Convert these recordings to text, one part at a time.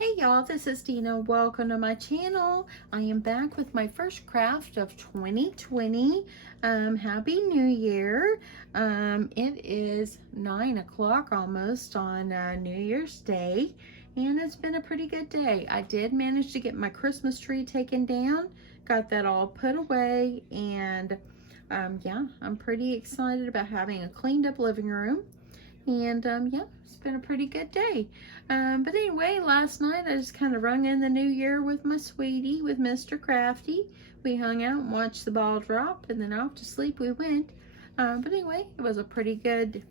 Hey y'all, this is Dina. Welcome to my channel. I am back with my first craft of 2020. Happy New Year. It is 9 o'clock almost on New Year's Day, and it's been a pretty good day. I did manage to get my Christmas tree taken down, got that all put away, and yeah, I'm pretty excited about having a cleaned up living room. And yeah, it's been a pretty good day. But anyway, last night I just kind of rung in the new year with my sweetie, with Mr. Crafty. We hung out and watched the ball drop, and then off to sleep we went. But anyway, it was a pretty good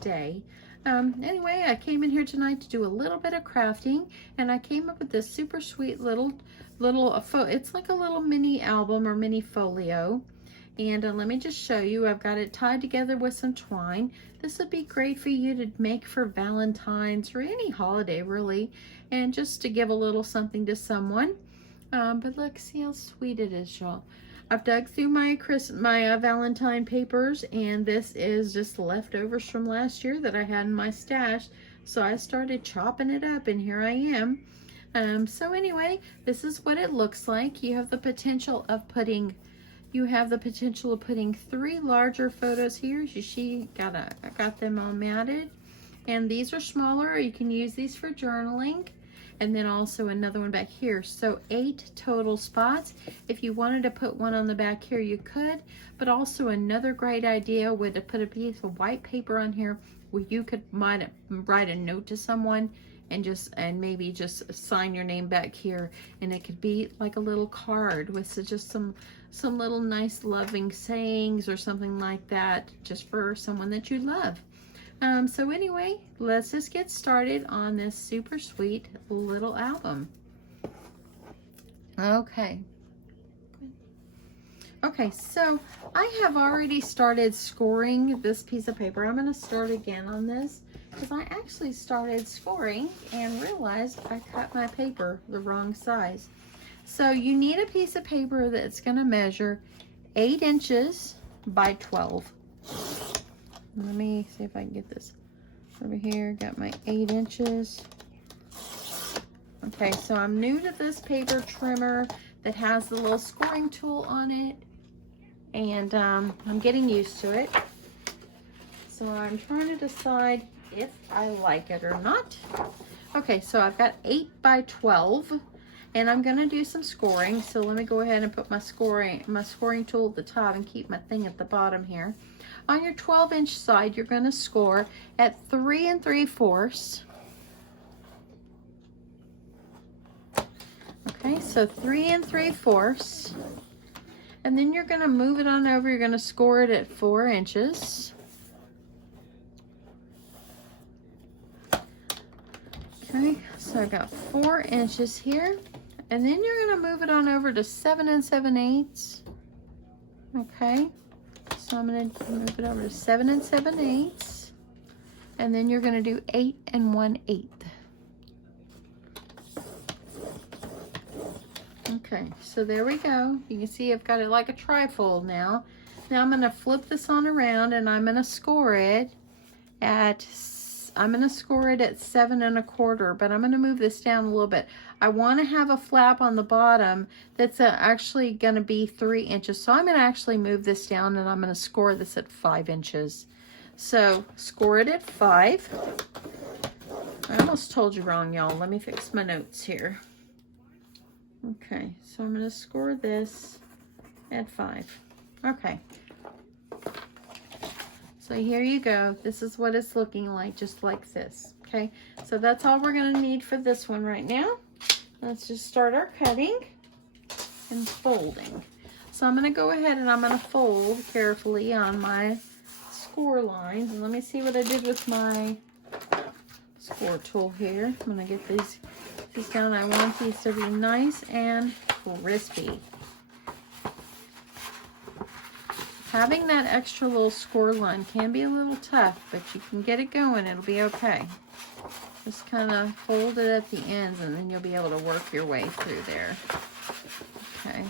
day. Anyway, I came in here tonight to do a little bit of crafting, and I came up with this super sweet little it's like a little mini album or mini folio. And let me just show you, I've got it tied together with some twine. This would be great for you to make for Valentine's or any holiday really, and just to give a little something to someone. But look, see how sweet it is, y'all. I've dug through my Valentine papers, and this is just leftovers from last year that I had in my stash. So I started chopping it up, and here I am. So anyway, this is what it looks like. You have the potential of putting 3 larger photos here. You see, I got them all matted. And these are smaller. You can use these for journaling. And then also another one back here. So 8 total spots. If you wanted to put one on the back here, you could. But also another great idea would to put a piece of white paper on here where you could write a note to someone and maybe just sign your name back here, and it could be like a little card with just some little nice loving sayings or something like that, just for someone that you love. So anyway, let's just get started on this super sweet little album. Okay, so I have already started scoring this piece of paper. I'm going to start again on this because I actually started scoring and realized I cut my paper the wrong size. So you need a piece of paper that's going to measure 8 inches by 12. Let me see if I can get this over here. Got my 8 inches. Okay, so I'm new to this paper trimmer that has the little scoring tool on it, and I'm getting used to it. So I'm trying to decide if I like it or not. Okay, so I've got 8 by 12, and I'm gonna do some scoring. So let me go ahead and put my scoring tool at the top and keep my thing at the bottom here. On your 12-inch side, you're gonna score at 3 3/4. Okay, so 3 3/4. And then you're gonna move it on over. You're gonna score it at 4 inches. Okay, so I got 4 inches here. And then you're gonna move it on over to 7 7/8. Okay, so I'm gonna move it over to 7 7/8. And then you're gonna do 8 1/8. Okay, so there we go. You can see I've got it like a trifold now. Now I'm gonna flip this on around, and I'm gonna score it at 7 1/4, but I'm gonna move this down a little bit. I wanna have a flap on the bottom that's actually gonna be 3 inches. So I'm gonna actually move this down, and I'm gonna score this at 5 inches. So score it at 5. I almost told you wrong, y'all. Let me fix my notes here. Okay, so I'm gonna score this at 5. Okay. So here you go. This is what it's looking like, just like this. Okay, so that's all we're gonna need for this one right now. Let's just start our cutting and folding. So I'm gonna go ahead and I'm gonna fold carefully on my score lines. And let me see what I did with my score tool here. I'm gonna get these down. I want these to be nice and crispy. Having that extra little score line can be a little tough, but you can get it going. It'll be okay. Just kind of fold it at the ends, and then you'll be able to work your way through there. Okay.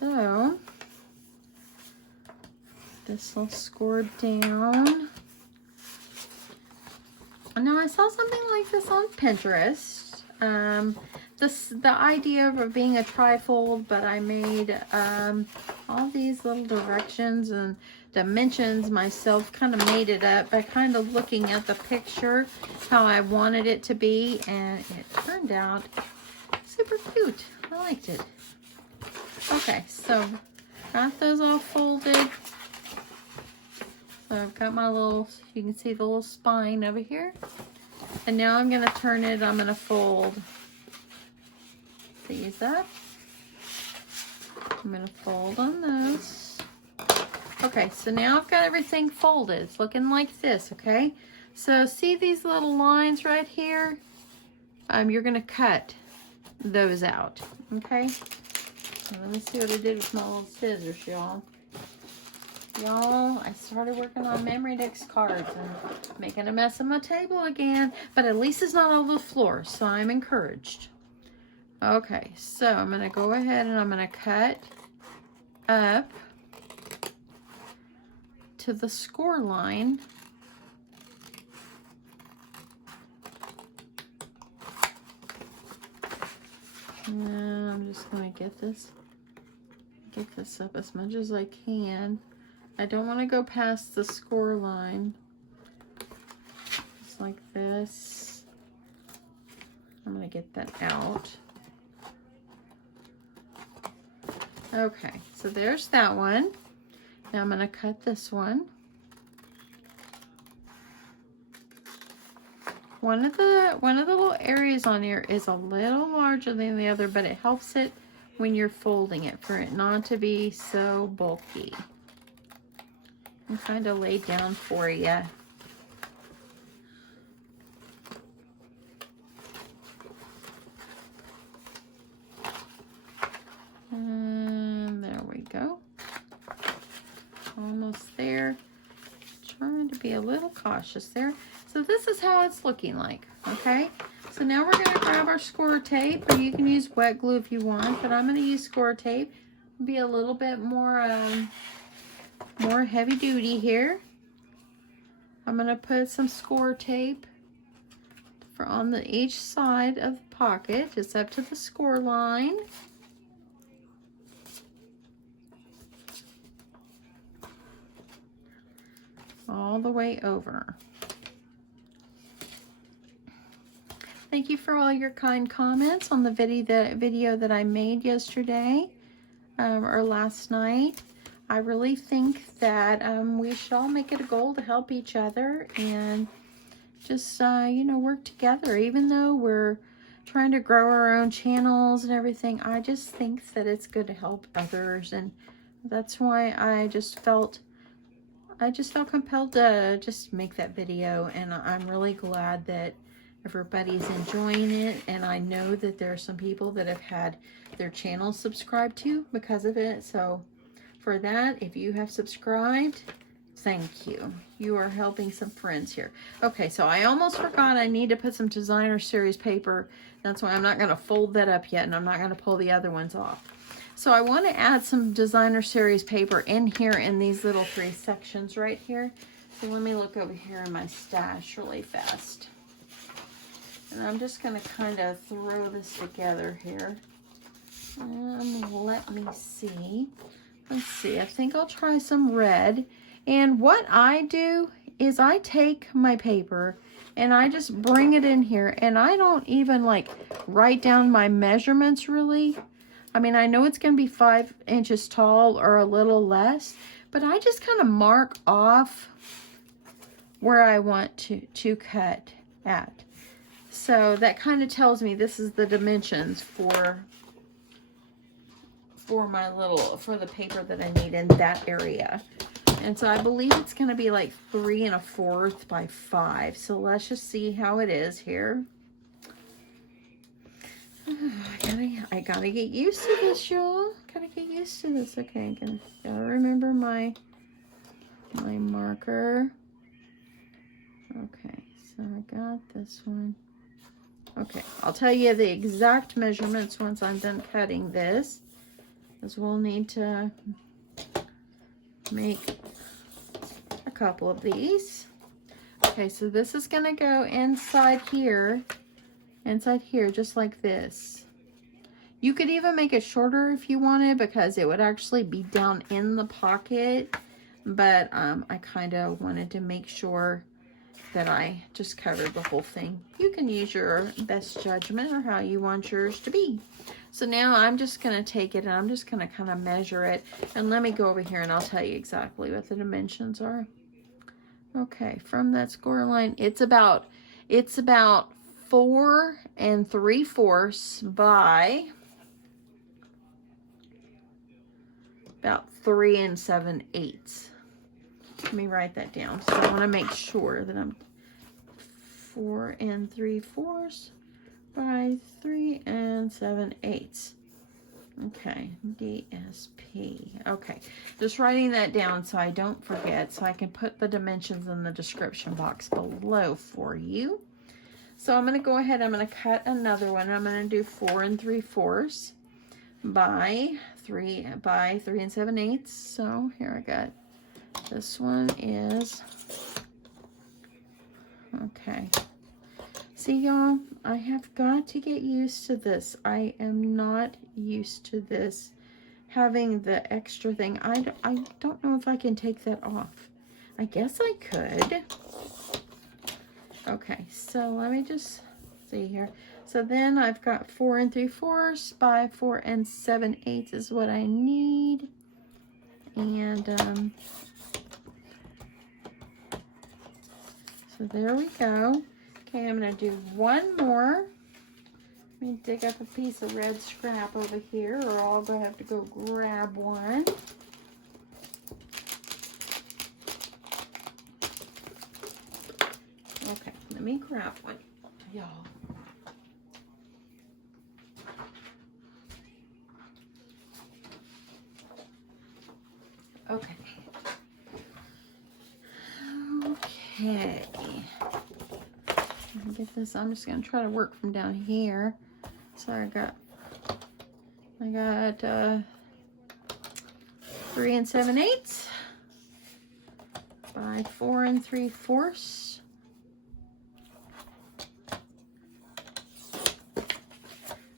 So this will score down. Now I saw something like this on Pinterest. The idea of being a trifold, but I made all these little directions and dimensions myself, kind of made it up by kind of looking at the picture how I wanted it to be, and it turned out super cute. I liked it. Okay, so got those all folded. So I've got my little, you can see the little spine over here. And now I'm going to turn it, I'm going to fold these up. I'm going to fold on those. Okay, so now I've got everything folded. It's looking like this, okay? So see these little lines right here? You're going to cut those out, okay? So let me see what I did with my little scissors, y'all. Y'all, I started working on Memorydex cards and making a mess of my table again, but at least it's not all over the floor, so I'm encouraged. Okay, so I'm going to go ahead and I'm going to cut up to the score line. And I'm just going to get this up as much as I can. I don't want to go past the score line. Just like this. I'm going to get that out. Okay, so there's that one. Now I'm going to cut this one. One of the little areas on here is a little larger than the other, but it helps it when you're folding it for it not to be so bulky. I'm kind of laid down for you. And there we go. Almost there. Trying to be a little cautious there. So this is how it's looking like, okay? So now we're going to grab our score tape, or you can use wet glue if you want, but I'm going to use score tape. Be a little bit more heavy duty here. I'm going to put some score tape on each side of the pocket, just up to the score line. All the way over. Thank you for all your kind comments on the video that I made yesterday or last night. I really think that we should all make it a goal to help each other and just, you know, work together. Even though we're trying to grow our own channels and everything, I just think that it's good to help others. And that's why I just felt compelled to just make that video. And I'm really glad that everybody's enjoying it. And I know that there are some people that have had their channels subscribed to because of it. So for that, if you have subscribed, thank you. You are helping some friends here. Okay, so I almost forgot I need to put some designer series paper. That's why I'm not going to fold that up yet, and I'm not going to pull the other ones off. So I want to add some designer series paper in here in these little 3 sections right here. So let me look over here in my stash really fast. And I'm just going to kind of throw this together here. Let me see. Let's see, I think I'll try some red. And what I do is I take my paper and I just bring it in here, and I don't even like write down my measurements really. I mean, I know it's going to be 5 inches tall or a little less, but I just kind of mark off where I want to cut at. So that kind of tells me this is the dimensions for the paper that I need in that area. And so I believe it's going to be like 3 1/4 by 5. So let's just see how it is here. I gotta get used to this, y'all. Gotta get used to this. Okay, gotta remember my marker. Okay, so I got this one. Okay, I'll tell you the exact measurements once I'm done cutting this, because we'll need to make a couple of these. Okay, so this is going to go inside here, just like this. You could even make it shorter if you wanted, because it would actually be down in the pocket. But I kind of wanted to make sure that I just covered the whole thing. You can use your best judgment or how you want yours to be. So now I'm just going to take it and I'm just going to kind of measure it. And let me go over here and I'll tell you exactly what the dimensions are. Okay, from that score line, it's about 4 3/4 by about 3 7/8. Let me write that down. So I want to make sure that I'm 4 3/4 by 3 7/8. Okay, DSP. Okay, just writing that down so I don't forget, so I can put the dimensions in the description box below for you. So I'm going to go ahead, I'm going to cut another one. I'm going to do 4 3/4 by 3 7/8. So here I got, this one is, okay. See, y'all, I have got to get used to this. I am not used to this, having the extra thing. I don't know if I can take that off. I guess I could. Okay, so let me just see here. So then I've got 4 3/4 by 4 7/8 is what I need. And so there we go. Okay, I'm going to do one more. Let me dig up a piece of red scrap over here, or I'll have to go grab one. Okay, let me grab one, y'all. Okay. Okay. Get this. I'm just gonna try to work from down here. So I got 3 7/8 by 4 3/4.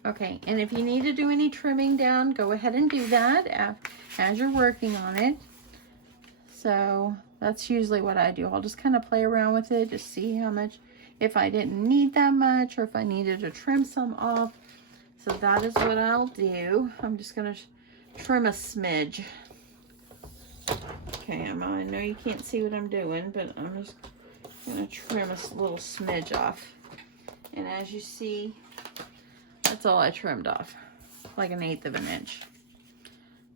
Okay, and if you need to do any trimming down, go ahead and do that as you're working on it. So that's usually what I do. I'll just kind of play around with it, just see how much, if I didn't need that much, or if I needed to trim some off. So that is what I'll do. I'm just going to trim a smidge. Okay, I know you can't see what I'm doing, but I'm just going to trim a little smidge off. And as you see, that's all I trimmed off, like 1/8 of an inch.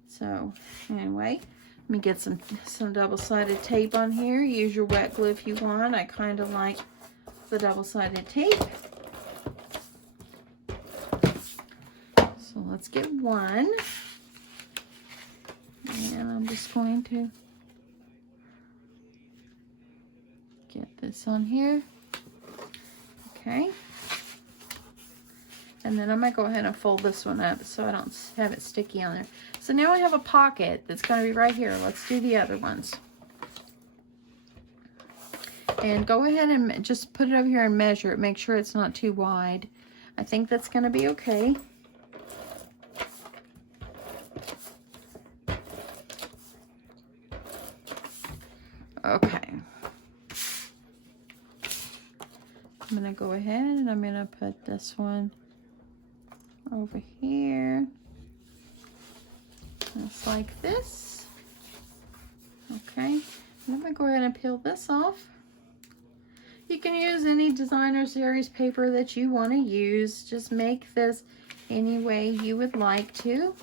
So anyway, let me get some double-sided tape on here. Use your wet glue if you want. I kind of like the double-sided tape. So let's get one. And I'm just going to get this on here. Okay. And then I'm going to go ahead and fold this one up so I don't have it sticky on there. So now I have a pocket that's going to be right here. Let's do the other ones. And go ahead and just put it over here and measure it. Make sure it's not too wide. I think that's going to be okay. Okay. I'm going to go ahead and I'm going to put this one over here. Just like this. Okay. And I'm going to go ahead and peel this off. You can use any designer series paper that you want to use. Just make this any way you would like to.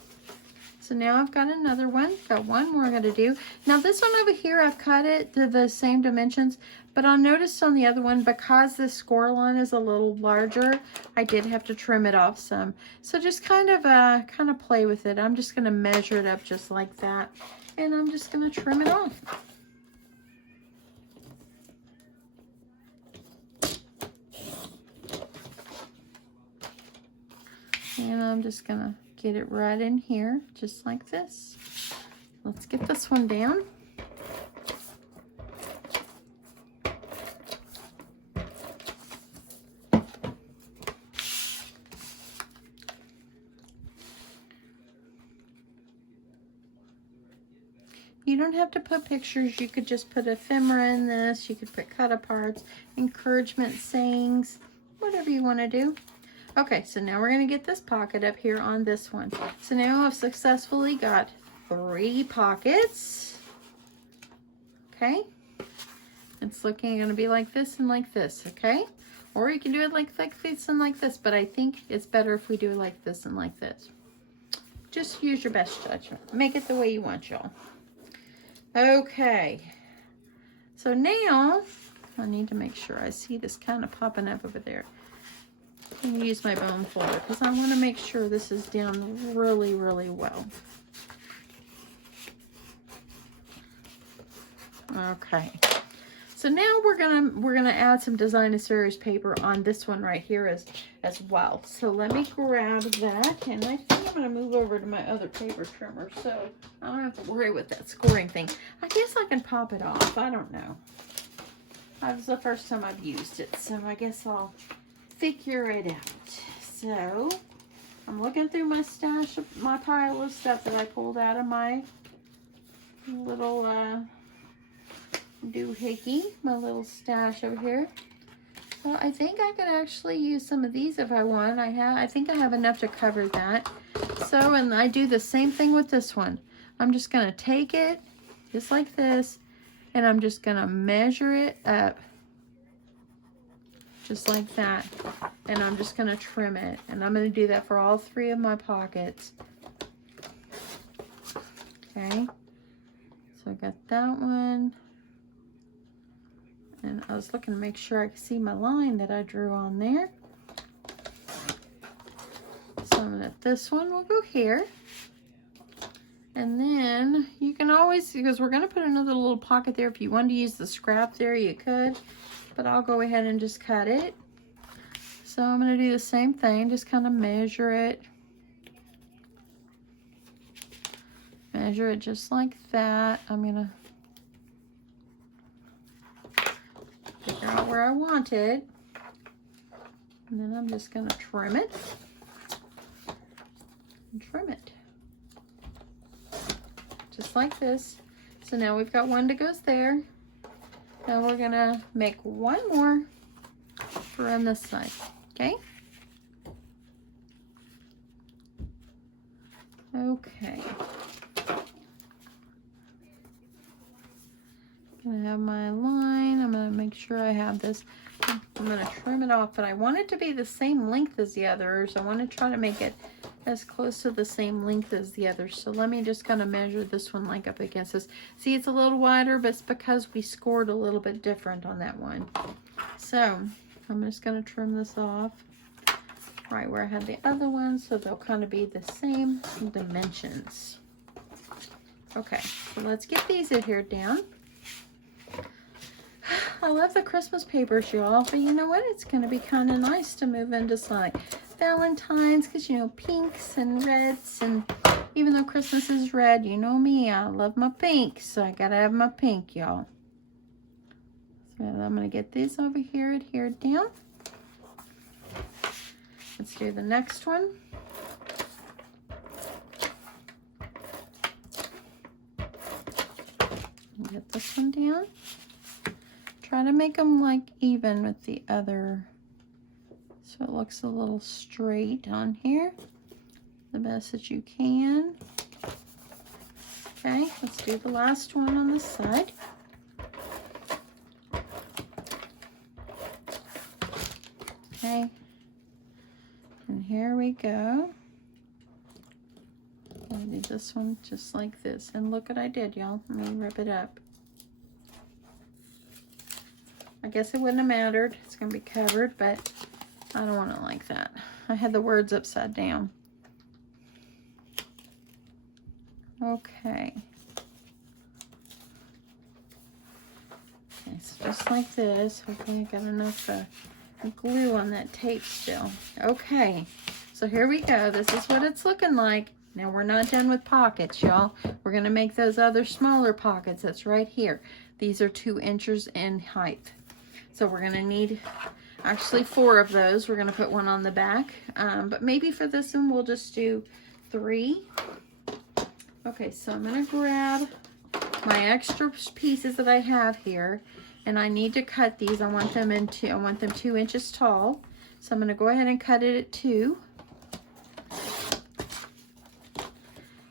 So now I've got another one. Got one more I'm going to do. Now this one over here, I've cut it to the same dimensions, but I noticed on the other one, because the score line is a little larger, I did have to trim it off some. So just kind of play with it. I'm just going to measure it up just like that, and I'm just going to trim it off. And I'm just going to get it right in here, just like this. Let's get this one down. You don't have to put pictures. You could just put ephemera in this. You could put cut aparts, encouragement sayings, whatever you want to do. Okay, so now we're going to get this pocket up here on this one. So now I've successfully got 3 pockets. Okay. It's looking going to be like this and like this, okay? Or you can do it like this and like this, but I think it's better if we do it like this and like this. Just use your best judgment. Make it the way you want, y'all. Okay. So now, I need to make sure I see this kind of popping up over there. I'm going to use my bone folder because I want to make sure this is down really, really well. Okay. So now we're gonna add some Design a Series paper on this one right here as well. So let me grab that, and I think I'm gonna move over to my other paper trimmer so I don't have to worry with that scoring thing. I guess I can pop it off. I don't know. That was the first time I've used it, so I guess I'll figure it out. So I'm looking through my stash, my pile of stuff that I pulled out of my little doohickey, my little stash over here. Well, I think I could actually use some of these if I want. I think I have enough to cover that. So, and I do the same thing with this one. I'm just gonna take it just like this, and I'm just gonna measure it up just like that, and I'm just gonna trim it, and I'm gonna do that for all 3 of my pockets. Okay, so I got that one. And I was looking to make sure I could see my line that I drew on there. So I'm gonna, this one will go here. And then you can always, because we're gonna put another little pocket there. If you wanted to use the scrap there, you could. But I'll go ahead and just cut it. So I'm gonna do the same thing, just kind of measure it. Measure it just like that. I'm gonna figure out where I want it, and then I'm just going to trim it and trim it just like this. So now we've got one that goes there. Now we're going to make one more for on this side. Okay. Okay. I have my line. I'm going to make sure I have this. I'm going to trim it off, but I want it to be the same length as the others. I want to try to make it as close to the same length as the others. So let me just kind of measure this one like up against this. See, it's a little wider, but it's because we scored a little bit different on that one. So I'm just going to trim this off right where I had the other one, so they'll kind of be the same dimensions. Okay, so let's get these adhered down. I love the Christmas papers, y'all, but you know what? It's going to be kind of nice to move into some like Valentine's, because, you know, pinks and reds, and even though Christmas is red, you know me, I love my pink, so I got to have my pink, y'all. So I'm going to get these over here adhered down. Let's do the next one. Get this one down. Try to make them like even with the other, so it looks a little straight on here, the best that you can. Okay, let's do the last one on this side. Okay, and here we go. I did this one just like this, and look what I did, y'all. Let me rip it up. I guess it wouldn't have mattered. It's going to be covered, but I don't want it like that. I had the words upside down. Okay. Okay, so just like this. Hopefully I got enough glue on that tape still. Okay, so here we go. This is what it's looking like. Now we're not done with pockets, y'all. We're going to make those other smaller pockets. That's right here. These are 2 inches in height. So we're going to need actually 4 of those. We're going to put one on the back. But maybe for this one, we'll just do 3. Okay, so I'm going to grab my extra pieces that I have here, and I need to cut these. I want them 2 inches tall. So I'm going to go ahead and cut it at 2.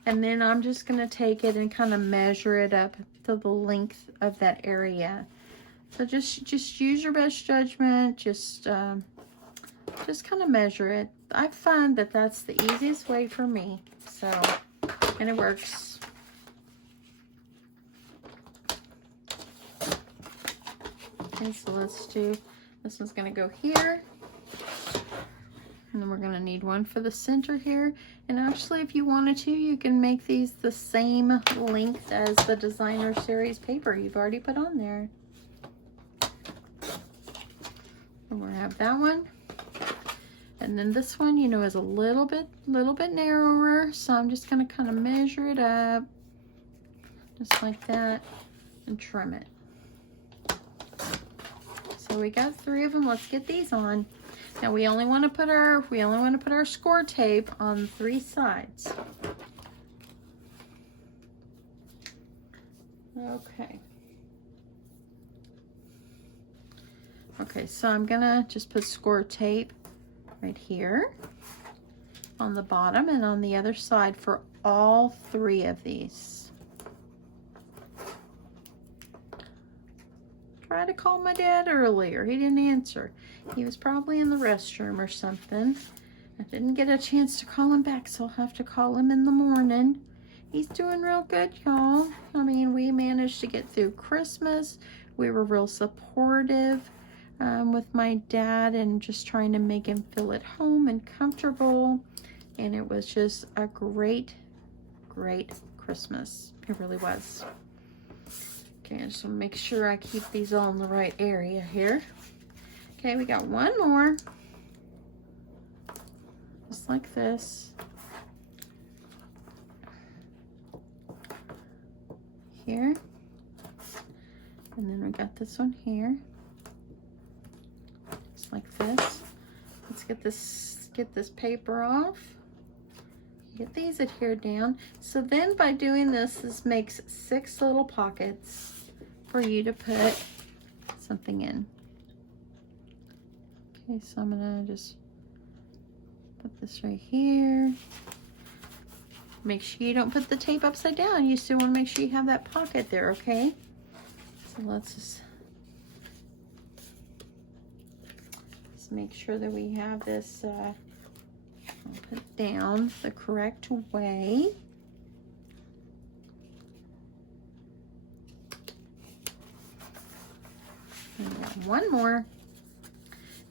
And then I'm just going to take it and kind of measure it up to the length of that area. So just use your best judgment. Just kind of measure it. I find that that's the easiest way for me. So, and it works. Okay, so let's do, this one's going to go here. And then we're going to need one for the center here. And actually, if you wanted to, you can make these the same length as the designer series paper you've already put on there. And we're going to have that one. And then this one, you know, is a little bit narrower. So I'm just going to kind of measure it up. Just like that. And trim it. So we got 3 of them. Let's get these on. Now we only want to put our score tape on 3 sides. Okay. Okay, so I'm gonna just put score tape right here on the bottom and on the other side for all 3 of these. Tried to call my dad earlier. He didn't answer. He was probably in the restroom or something. I didn't get a chance to call him back, so I'll have to call him in the morning. He's doing real good, y'all. I mean, we managed to get through Christmas. We were real supportive with my dad and just trying to make him feel at home and comfortable. And it was just a great, great Christmas. It really was. Okay, I just want to make sure I keep these all in the right area here. Okay, we got one more. Just like this. Here. And then we got this one here. Just like this. Let's get this paper off. Get these adhered down. So then by doing this, this makes 6 little pockets for you to put something in. Okay, so I'm gonna just put this right here. Make sure you don't put the tape upside down. You still want to make sure you have that pocket there, okay? So let's just make sure that we have this put down the correct way. And one more.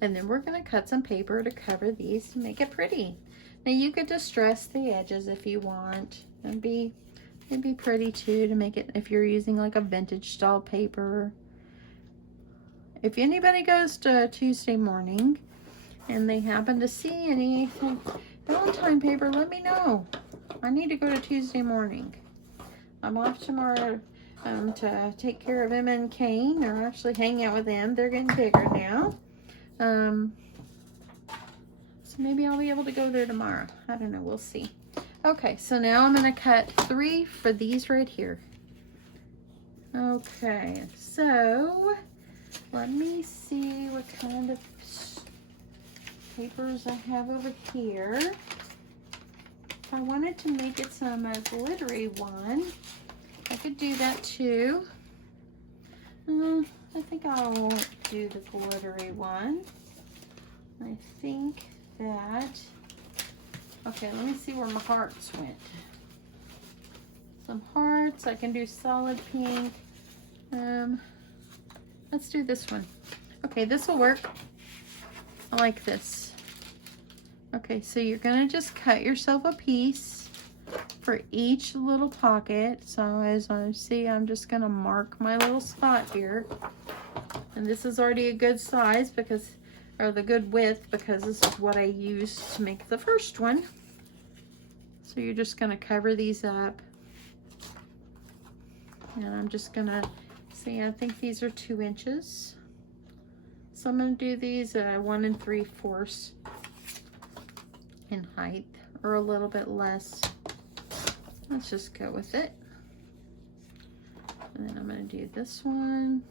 And then we're going to cut some paper to cover these to make it pretty. Now you could distress the edges if you want. It'd be pretty too to make it if you're using like a vintage style paper. If anybody goes to Tuesday morning and they happen to see any Valentine paper, let me know. I need to go to Tuesday morning. I'm off tomorrow to take care of Emma and Kane, or actually hang out with them. They're getting bigger now. So maybe I'll be able to go there tomorrow. I don't know. We'll see. Okay, so now I'm going to cut 3 for these right here. Okay, so let me see what kind of papers I have over here. If I wanted to make it some glittery one, I could do that too. I think I won't do the glittery one. I think that, okay, let me see where my hearts went. Some hearts, I can do solid pink. Let's do this one. Okay, this will work. I like this. Okay, so you're gonna just cut yourself a piece for each little pocket. So as I see, I'm just gonna mark my little spot here. And this is already a good size because, or the good width, because this is what I used to make the first one. So you're just gonna cover these up. And I'm just gonna see, I think these are 2 inches. So I'm gonna do these 1 3/4 in height, or a little bit less. Let's just go with it. And then I'm going to do this one.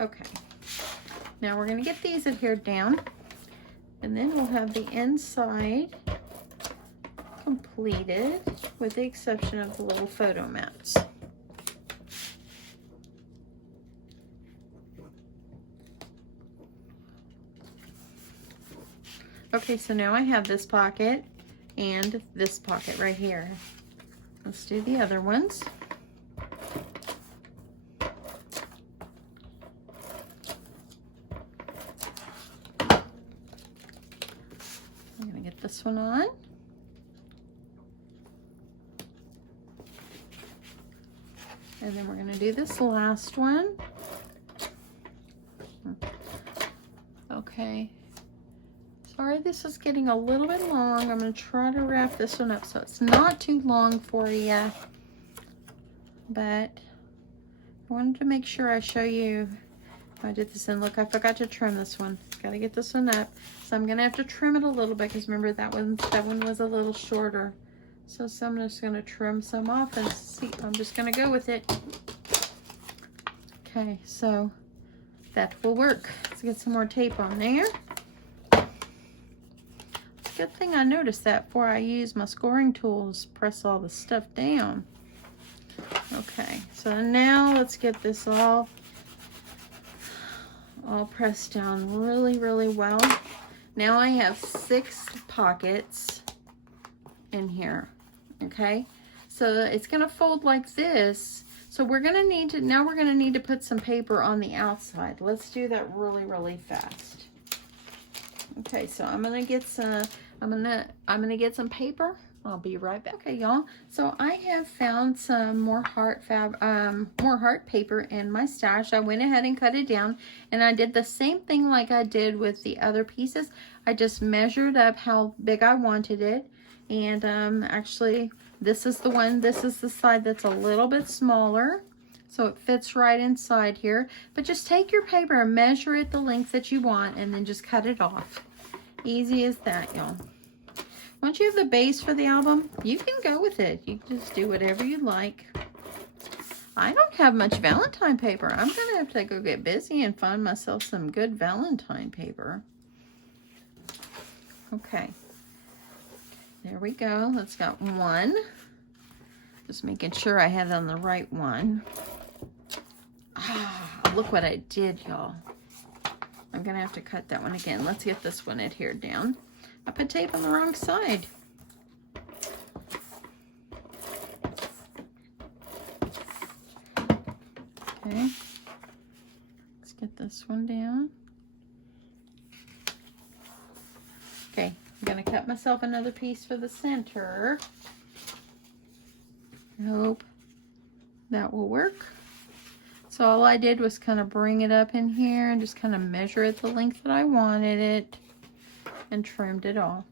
Okay. Now we're going to get these adhered down. And then we'll have the inside completed with the exception of the little photo mats. Okay, so now I have this pocket and this pocket right here. Let's do the other ones. I'm gonna get this one on. And then we're gonna do this last one. Okay. Sorry, this is getting a little bit long. I'm going to try to wrap this one up so it's not too long for you. But I wanted to make sure I show you how I did this. And look, I forgot to trim this one. Got to get this one up. So I'm going to have to trim it a little bit because remember that one was a little shorter. So I'm just going to trim some off and see. I'm just going to go with it. Okay, so that will work. Let's get some more tape on there. Good thing I noticed that before I use my scoring tools, press all the stuff down. Okay, so now let's get this all pressed down really, really well. Now I have 6 pockets in here, okay? So it's gonna fold like this. So we're gonna need to, now we're gonna need to put some paper on the outside. Let's do that really, really fast. Okay, so I'm gonna get some, I'm gonna get some paper. I'll be right back. Okay, y'all. So I have found some more heart paper in my stash. I went ahead and cut it down, and I did the same thing like I did with the other pieces. I just measured up how big I wanted it, and actually, this is the one. This is the side that's a little bit smaller. So it fits right inside here. But just take your paper and measure it the length that you want and then just cut it off. Easy as that, y'all. Once you have the base for the album, you can go with it. You can just do whatever you like. I don't have much Valentine paper. I'm going to have to go get busy and find myself some good Valentine paper. Okay. There we go. Let's got one. Just making sure I had it on the right one. Ah, look what I did, y'all. I'm gonna have to cut that one again. Let's get this one adhered down. I put tape on the wrong side. Okay. Let's get this one down. Okay, I'm gonna cut myself another piece for the center. I hope that will work. So all I did was kind of bring it up in here and just kind of measure it the length that I wanted it and trimmed it off.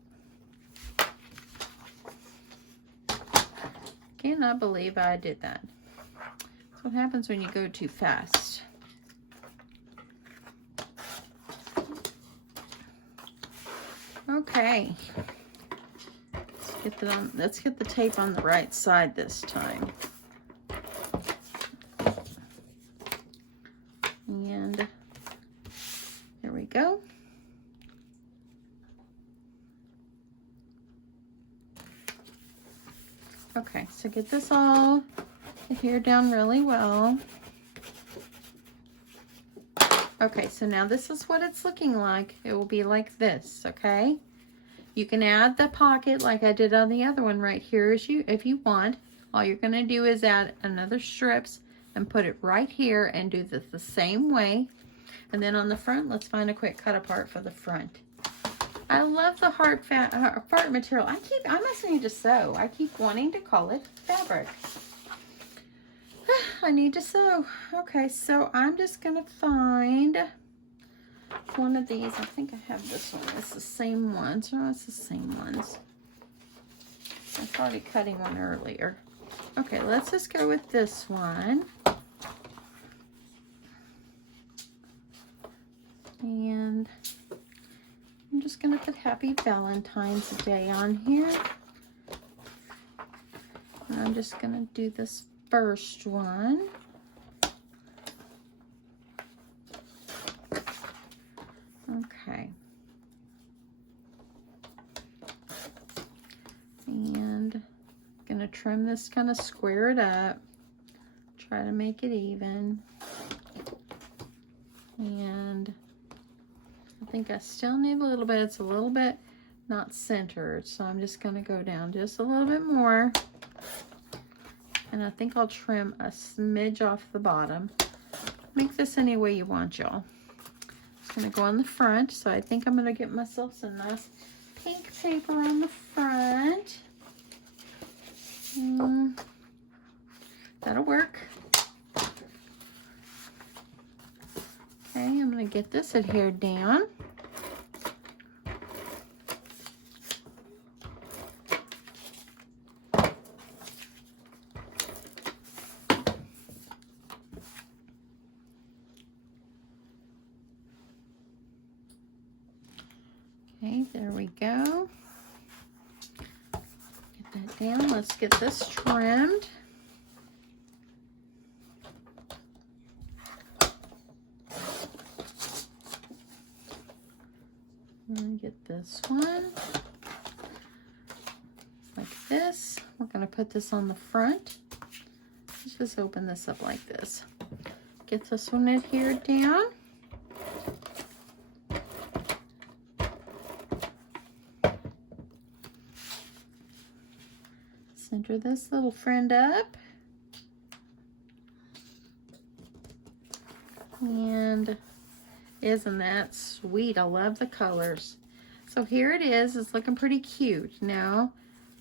Cannot believe I did that. That's what happens when you go too fast. Okay. Let's get the tape on the right side this time. And there we go. Okay, so get this all adhered down really well. Okay, so now this is what it's looking like. It will be like this, okay? You can add the pocket like I did on the other one right here if you want. All you're going to do is add another strips and put it right here and do this the same way. And then on the front, let's find a quick cut apart for the front. I love the heart material. I must need to sew. I keep wanting to call it fabric. I need to sew. Okay, so I'm just gonna find one of these. I think I have this one. It's the same ones. No, it's the same ones. I started cutting one earlier. Okay, let's just go with this one. And I'm just going to put Happy Valentine's Day on here. And I'm just going to do this first one. Okay. And I'm going to trim this, kind of square it up. Try to make it even. And I think I still need a little bit. It's a little bit not centered, so I'm just going to go down just a little bit more. And I think I'll trim a smidge off the bottom. Make this any way you want, y'all. It's going to go on the front, so I think I'm going to get myself some nice pink paper on the front. That'll work. Okay, I'm going to get this adhered down. Okay, there we go. Get that down. Let's get this trimmed. And get this one like this. We're going to put this on the front. Let's just open this up like this. Get this one adhered down. Center this little friend up. And isn't that sweet? I love the colors. So here it is. It's looking pretty cute. Now,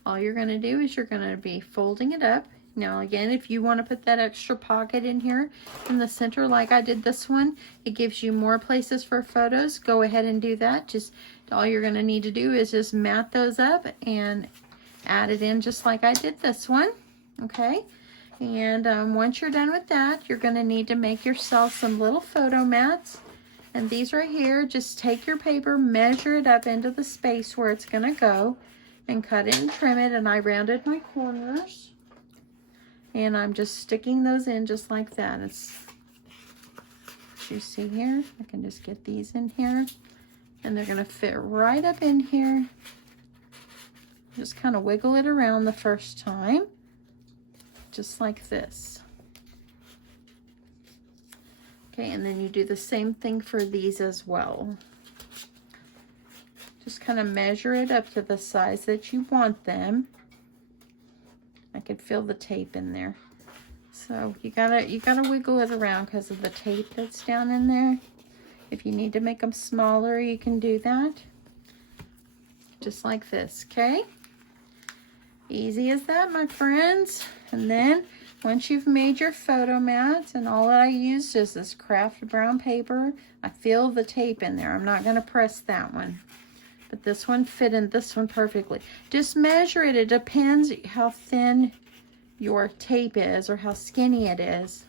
all you're going to do is you're going to be folding it up. Now, again, if you want to put that extra pocket in here in the center like I did this one, it gives you more places for photos. Go ahead and do that. Just all you're going to need to do is just mat those up and add it in just like I did this one. Okay? And once you're done with that, you're going to need to make yourself some little photo mats. And these right here, just take your paper, measure it up into the space where it's going to go, and cut it and trim it. And I rounded my corners. And I'm just sticking those in just like that. It's, you see here, I can just get these in here. And they're going to fit right up in here. Just kind of wiggle it around the first time. Just like this. Okay, and then you do the same thing for these as well. Just kind of measure it up to the size that you want them. I could feel the tape in there. So you gotta wiggle it around because of the tape that's down in there. If you need to make them smaller, you can do that. Just like this, okay? Easy as that, my friends. And then once you've made your photo mats, and all I used is this craft brown paper, I feel the tape in there. I'm not going to press that one. But this one fit in this one perfectly. Just measure it. It depends how thin your tape is or how skinny it is.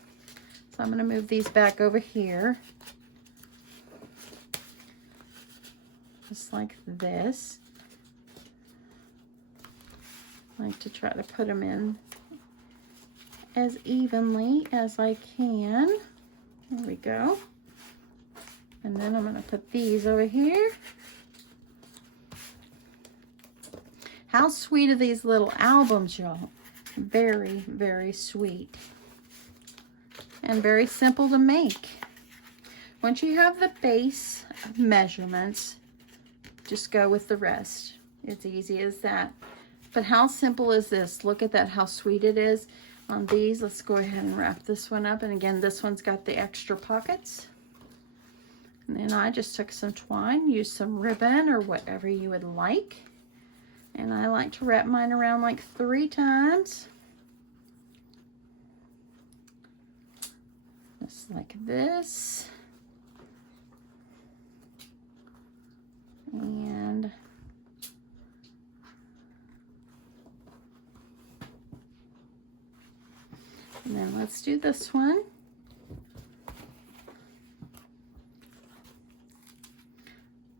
So I'm going to move these back over here. Just like this. I like to try to put them in as evenly as I can. There we go. And then I'm going to put these over here. How sweet are these little albums, y'all? Very, very sweet. And very simple to make. Once you have the base measurements, just go with the rest. It's easy as that. But how simple is this? Look at that, how sweet it is. On these, let's go ahead and wrap this one up. And again, this one's got the extra pockets. And then I just took some twine, used some ribbon or whatever you would like. And I like to wrap mine around like 3 times. Just like this. And then let's do this one.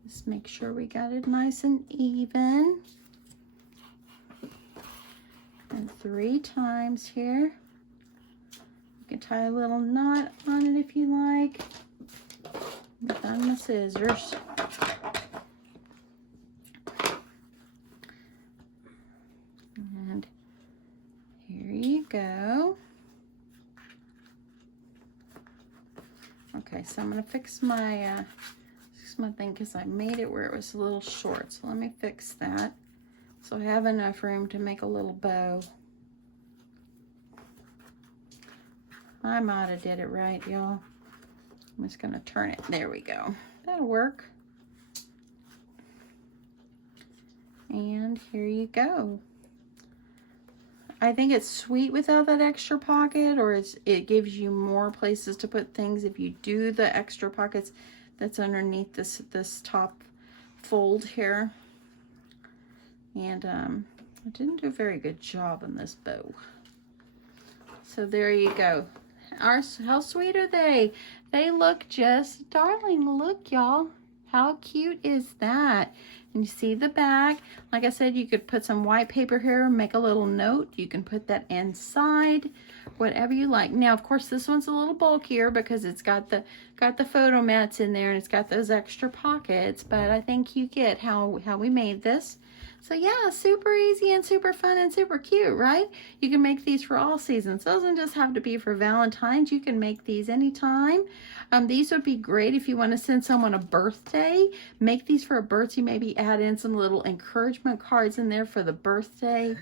Just make sure we got it nice and even. And 3 times here. You can tie a little knot on it if you like. I found my scissors. And here you go. Okay, so I'm gonna fix my thing because I made it where it was a little short. So let me fix that. So I have enough room to make a little bow. I might have did it right, y'all. I'm just gonna turn it. There we go. That'll work. And here you go. I think it's sweet without that extra pocket, or it gives you more places to put things if you do the extra pockets that's underneath this top fold here. And I didn't do a very good job on this bow. So there you go. How sweet are they? They look just darling. Look, y'all. How cute is that? And you see the back. Like I said, you could put some white paper here, make a little note. You can put that inside, whatever you like. Now, of course, this one's a little bulkier because it's got the photo mats in there and it's got those extra pockets. But I think you get how we made this. So yeah, super easy and super fun and super cute, right? You can make these for all seasons. It doesn't just have to be for Valentine's. You can make these anytime. These would be great if you want to send someone a birthday. Make these for a birthday. Maybe add in some little encouragement cards in there for the birthday.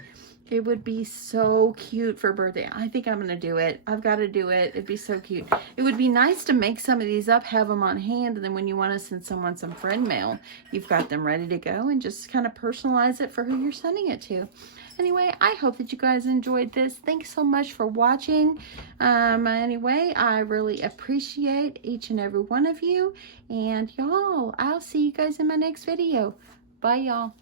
It would be so cute for birthday. I think I'm going to do it. I've got to do it. It'd be so cute. It would be nice to make some of these up, have them on hand, and then when you want to send someone some friend mail, you've got them ready to go and just kind of personalize it for who you're sending it to. Anyway, I hope that you guys enjoyed this. Thanks so much for watching. Anyway, I really appreciate each and every one of you. And y'all, I'll see you guys in my next video. Bye, y'all.